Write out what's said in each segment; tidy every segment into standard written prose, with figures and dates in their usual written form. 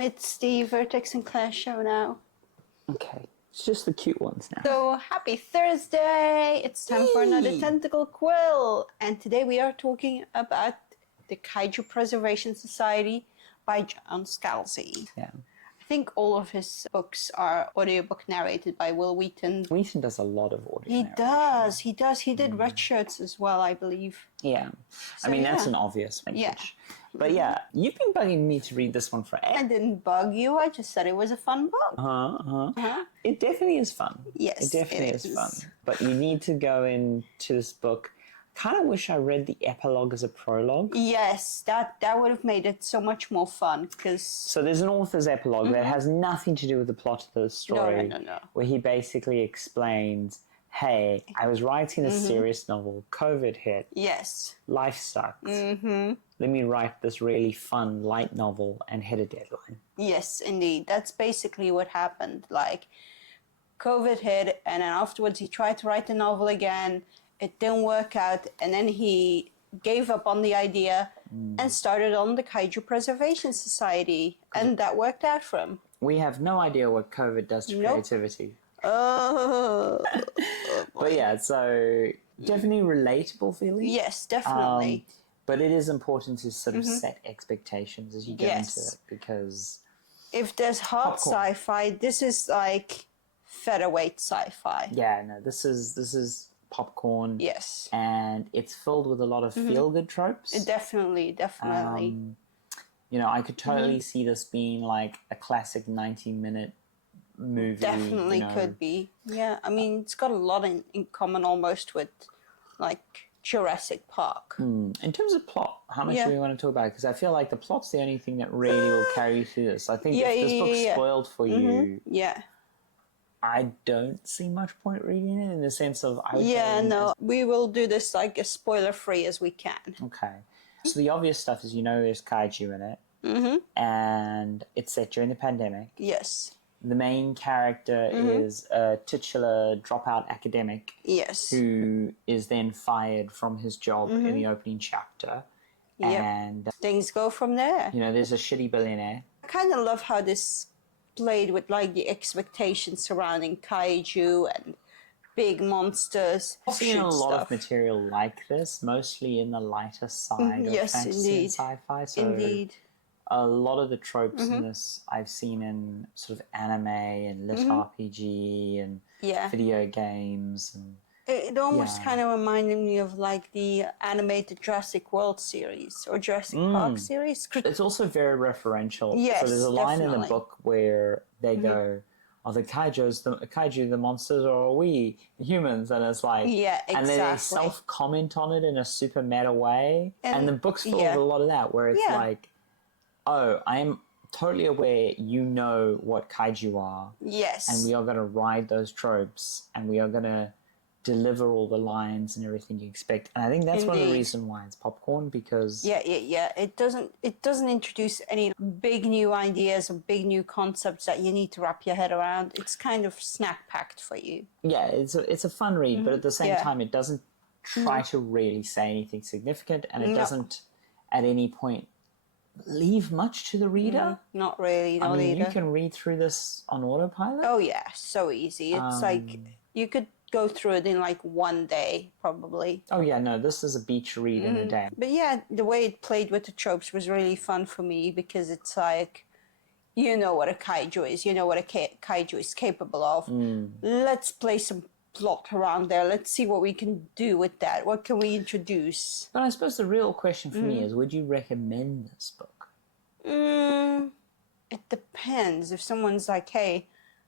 It's the Vertex and Claire show now. Okay. It's just the cute ones now. So happy Thursday! It's time for another Tentacle Quill. And today we are talking about the Kaiju Preservation Society by John Scalzi. Yeah. I think all of his books are audiobook narrated by Will Wheaton. Wheaton does a lot of audio He narration. does. He did Red Shirts as well, I believe. Yeah. So, I mean, that's yeah. an obvious linkage. Yeah. But yeah, you've been bugging me to read this one for I ages. didn't bug you, I just said it was a fun book. It definitely is fun. Yes, It definitely it is is. fun. But you need to go into this book. Kind of wish I read the epilogue as a prologue. Yes, that would have made it so much more fun, because... So there's an author's epilogue that has nothing to do with the plot of the story. No. Where he basically explains, hey, I was writing a serious novel, COVID hit, Yes. life sucks. Let me write this really fun, light novel and hit a deadline. Yes, indeed. That's basically what happened. Like, COVID hit, and then afterwards he tried to write the novel again. It didn't work out, and then he gave up on the idea and started on the Kaiju Preservation Society, and that worked out for him. We have no idea what COVID does to creativity. Oh. But yeah, so definitely relatable feeling. Yes, definitely. But it is important to sort of set expectations as you get into it, because If there's hard Popcorn. sci-fi, this is like featherweight sci-fi. yeah, no, this is popcorn. Yes. And it's filled with a lot of feel-good tropes. Definitely. You know, I could totally see this being like a classic 90-minute movie. Definitely you know. could be. Yeah, I mean, it's got a lot in common almost with, like, Jurassic Park. In terms of plot, how much Yeah. do we want to talk about it? Because I feel like the plot's the only thing that really will carry you through this. I think Yeah, if this yeah, book's yeah. spoiled for you, Yeah. I don't see much point reading it in the sense of I would Yeah, go in no, we will do this, like, as spoiler-free as we can. Okay. So the obvious stuff is, you know, there's kaiju in it. And it's set during the pandemic. Yes. The main character is a titular dropout academic Yes. who is then fired from his job in the opening chapter. Yep. And, Things go from there. you know, there's a shitty billionaire. I kind of love how this played with, like, the expectations surrounding kaiju and big monsters. I've seen a lot stuff. of material like this, mostly in the lighter side of Yes, fantasy indeed. and sci-fi. So Indeed. a lot of the tropes in this I've seen in sort of anime and lit RPG and Yeah. video games. And It almost kind of reminded me of, like, the animated Jurassic World series or Jurassic Park series. it's also very referential. Yes, so there's a line in definitely. the book where they go, "Oh, the kaiju, the monsters, are we the humans?" And it's like, Yeah, and then they exactly. self-comment on it in a super meta way. And the book's full yeah. of a lot of that, where it's Yeah. like, "Oh, I'm totally aware you know what kaiju are, Yes. and we are going to ride those tropes, and we are going to deliver all the lines and everything you expect." And I think that's one of the Indeed. reasons why it's popcorn, because Yeah. It doesn't introduce any big new ideas or big new concepts that you need to wrap your head around. It's kind of snack packed for you. yeah, it's a fun read, but at the same Yeah. time, it doesn't try to really say anything significant, and it No. doesn't at any point leave much to the reader. Not really, I not mean, either. you can read through this on autopilot. Oh yeah, so easy. It's like you could go through it in like one day, probably. Oh yeah, no, this is a beach read in a day. But yeah, the way it played with the tropes was really fun for me, because it's like, you know what a kaiju is, you know what a kaiju is capable of. Let's play some plot around there. Let's see what we can do with that. What can we introduce? But I suppose the real question for me is, would you recommend this book? It depends. If someone's like, hey,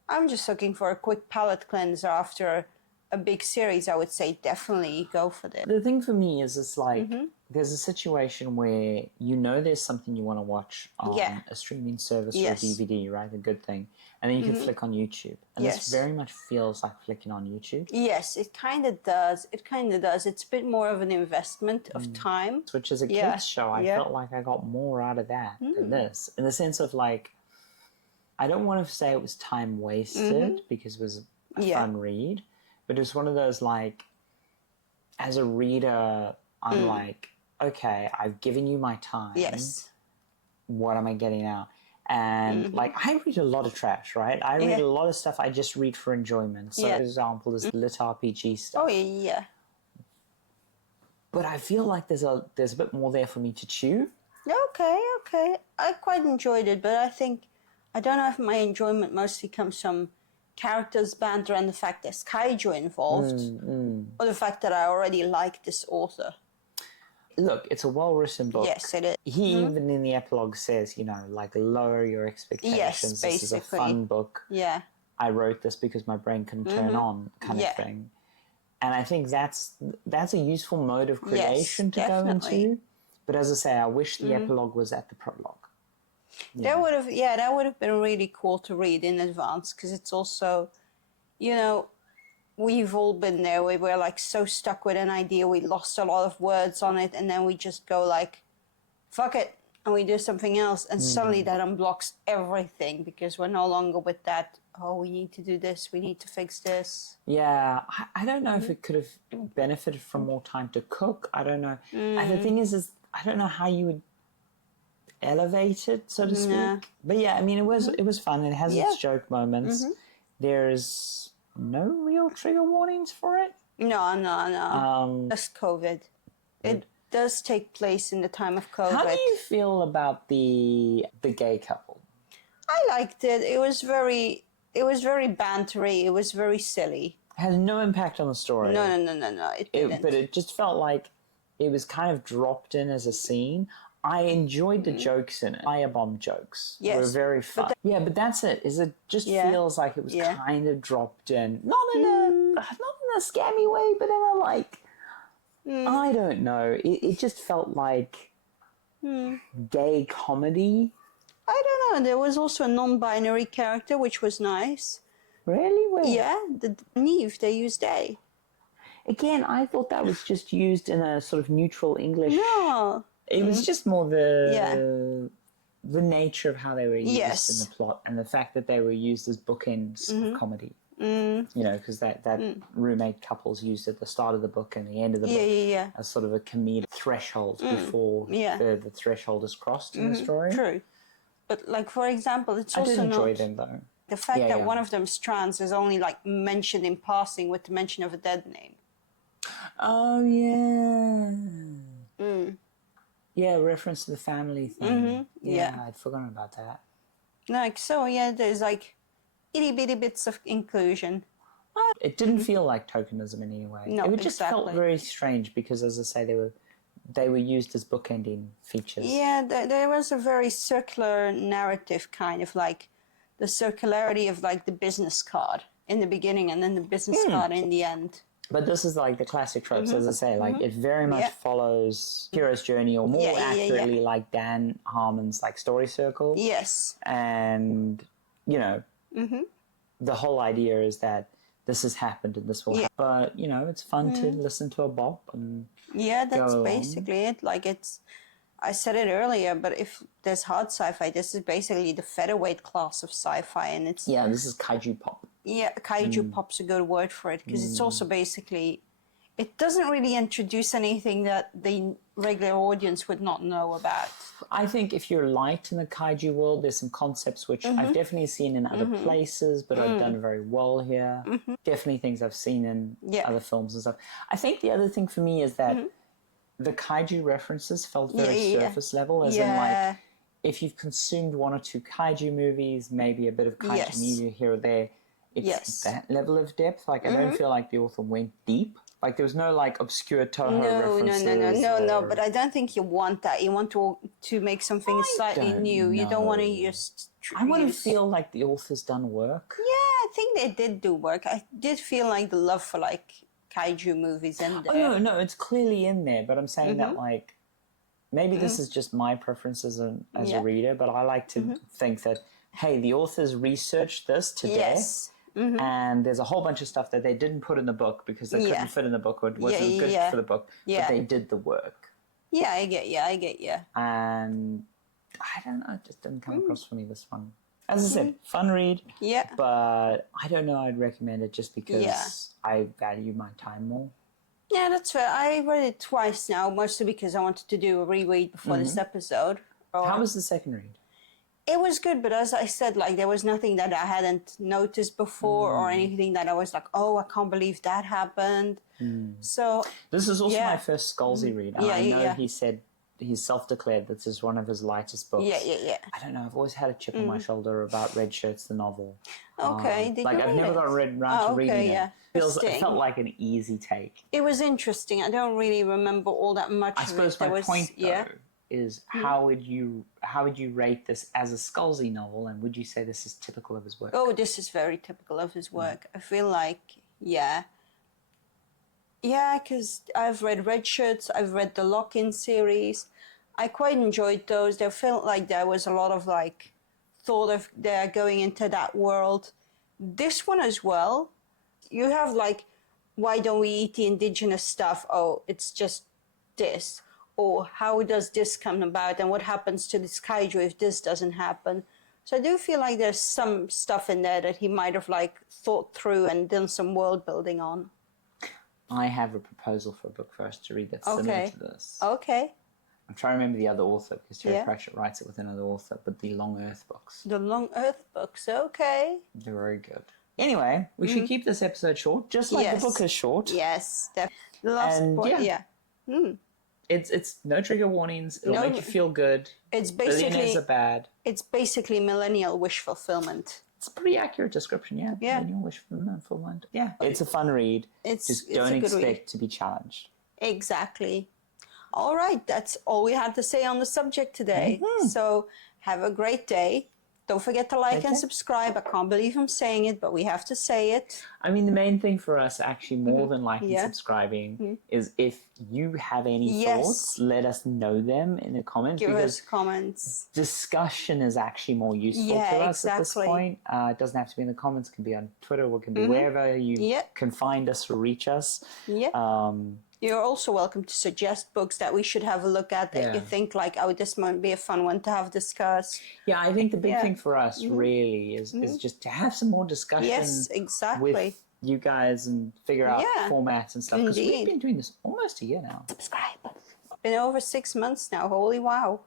I'm just looking for a quick palate cleanser after a big series, I would say definitely go for this. The thing for me is, it's like, there's a situation where you know there's something you want to watch on a streaming service or a DVD, right? A good thing. And then you can flick on YouTube. And this very much feels like flicking on YouTube. Yes, it kind of does. It's a bit more of an investment of time. Which is a kids show. I felt like I got more out of that than this. In the sense of, like, I don't want to say it was time wasted, because it was a fun read. But it was one of those, like, as a reader, I'm like, okay, I've given you my time. Yes. What am I getting out? And like, I read a lot of trash, right? I read a lot of stuff I just read for enjoyment. So, for example, is lit RPG stuff. Oh yeah. But I feel like there's a bit more there for me to chew. Okay. I quite enjoyed it, but I don't know if my enjoyment mostly comes from characters, banter, and the fact there's kaiju involved, or the fact that I already like this author. Look, it's a well-written book. Yes, it is. He even in the epilogue says, you know, like, lower your expectations. Yes, This basically. is a fun book. Yeah. I wrote this because my brain couldn't turn on, kind of thing. And I think that's a useful mode of creation to go into. But as I say, I wish the epilogue was at the prologue. Yeah. That would have been really cool to read in advance, because it's also, you know, we've all been there. We were like so stuck with an idea, we lost a lot of words on it, and then we just go like, fuck it, and we do something else, and suddenly that unblocks everything, because we're no longer with that, oh, we need to do this, we need to fix this. Yeah, I don't know if it could have benefited from more time to cook. I don't know. And the thing is I don't know how you would elevate it, so to speak. But yeah, I mean, it was fun. It has its joke moments. There's no real trigger warnings for it. No. Just COVID. It does take place in the time of COVID. How do you feel about the gay couple? I liked it. It was very bantery. It was very silly. It has no impact on the story. No. It didn't. But it just felt like it was kind of dropped in as a scene. I enjoyed the jokes in it. Firebomb jokes were very fun. But that's it. It just feels like it was kind of dropped in. Not in a scammy way, but in a like, I don't know. It just felt like gay comedy. I don't know. There was also a non-binary character, which was nice. Really? Where? Yeah, the Neve, they used they. Again, I thought that was just used in a sort of neutral English. No. It was just more the nature of how they were used in the plot, and the fact that they were used as bookends of comedy. You know, because that roommate couple's used at the start of the book and the end of the book as sort of a comedic threshold before the threshold is crossed in the story. True. But, like, for example, it's also I did enjoy them, though. The fact that one of them's trans is only, like, mentioned in passing with the mention of a dead name. Oh, yeah. Yeah, reference to the family thing. Yeah, I'd forgotten about that. Like, so, there's, like, itty-bitty bits of inclusion. It didn't feel like tokenism in any way. No, it just felt very strange because, as I say, they were used as bookending features. Yeah, there was a very circular narrative, kind of like the circularity of like the business card in the beginning and then the business card in the end. But this is like the classic tropes, as I say, like it very much follows hero's journey, or more accurately like Dan Harmon's like story circle. Yes. And, you know, the whole idea is that this has happened and this will happen. But, you know, it's fun to listen to a bop and that's basically it. Like, I said it earlier, but if there's hard sci-fi, this is basically the featherweight class of sci-fi, and it's... Yeah, this is kaiju pop. Yeah, kaiju pop's a good word for it, because it's also basically... It doesn't really introduce anything that the regular audience would not know about. I think if you're light in the kaiju world, there's some concepts which I've definitely seen in other places, but are done very well here. Definitely things I've seen in other films and stuff. I think the other thing for me is that the kaiju references felt very surface level, as in like, if you've consumed one or two kaiju movies, maybe a bit of kaiju media here or there, it's that level of depth. Like, I don't feel like the author went deep. Like, there was no, like, obscure Toho references. No, but I don't think you want that. You want to make something slightly new. You don't want to just... I want to feel like the author's done work. Yeah, I think they did do work. I did feel like the love for, like, kaiju movies in there. Oh, no, it's clearly in there, but I'm saying that, like, maybe this is just my preference as a reader, but I like to think that, hey, the author's researched this to death. And there's a whole bunch of stuff that they didn't put in the book because they couldn't fit in the book or it wasn't good for the book, but they did the work. Yeah, I get you. And I don't know, it just didn't come across for me, this one. As I said, fun read. Yeah. But I don't know, I'd recommend it just because I value my time more. Yeah, that's fair. I read it twice now, mostly because I wanted to do a reread before this episode. How was the second read? It was good, but as I said, like there was nothing that I hadn't noticed before or anything that I was like, oh, I can't believe that happened. So this is also my first Scalzi read, and I know yeah. he said he's self-declared this is one of his lightest books. Yeah. I don't know. I've always had a chip on my shoulder about Red Shirts, the novel. Okay, did like you I've read never it? gotten around to reading yeah. it. It felt like an easy take. It was interesting. I don't really remember all that much. I suppose my point though is how would you rate this as a Scalzi novel, and would you say this is typical of his work? Oh, this is very typical of his work. I feel like yeah, because I've read Red Shirts, I've read the Lock-In series. I quite enjoyed those. They felt like there was a lot of like thought of they're going into that world. This one as well. You have like, why don't we eat the indigenous stuff? Oh, it's just this. Or how does this come about, and what happens to this kaiju if this doesn't happen? So I do feel like there's some stuff in there that he might have like thought through and done some world building on. I have a proposal for a book for us to read that's similar to this. Okay. I'm trying to remember the other author because Terry Pratchett writes it with another author, but the Long Earth books. The Long Earth books, okay. They're very good. Anyway, we should keep this episode short, just like the book is short. Yes, the last point, It's no trigger warnings. It'll make you feel good. It's basically billionaires are bad. It's basically millennial wish fulfillment. It's a pretty accurate description, yeah. Millennial wish fulfillment. Yeah, it's a fun read. Just don't expect to be challenged. Exactly. All right, that's all we had to say on the subject today. So have a great day. Don't forget to like and subscribe. I can't believe I'm saying it, but we have to say it. I mean, the main thing for us, actually, more than liking and subscribing, is if you have any thoughts, let us know them in the comments. Give us comments. Discussion is actually more useful to us at this point. It doesn't have to be in the comments. It can be on Twitter, or it can be wherever you can find us or reach us. You're also welcome to suggest books that we should have a look at that you think like, oh, this might be a fun one to have discussed. Yeah, I think the big thing for us really is just to have some more discussion with you guys and figure out formats and stuff. Because we've been doing this almost a year now. Subscribe. Been over 6 months now. Holy wow.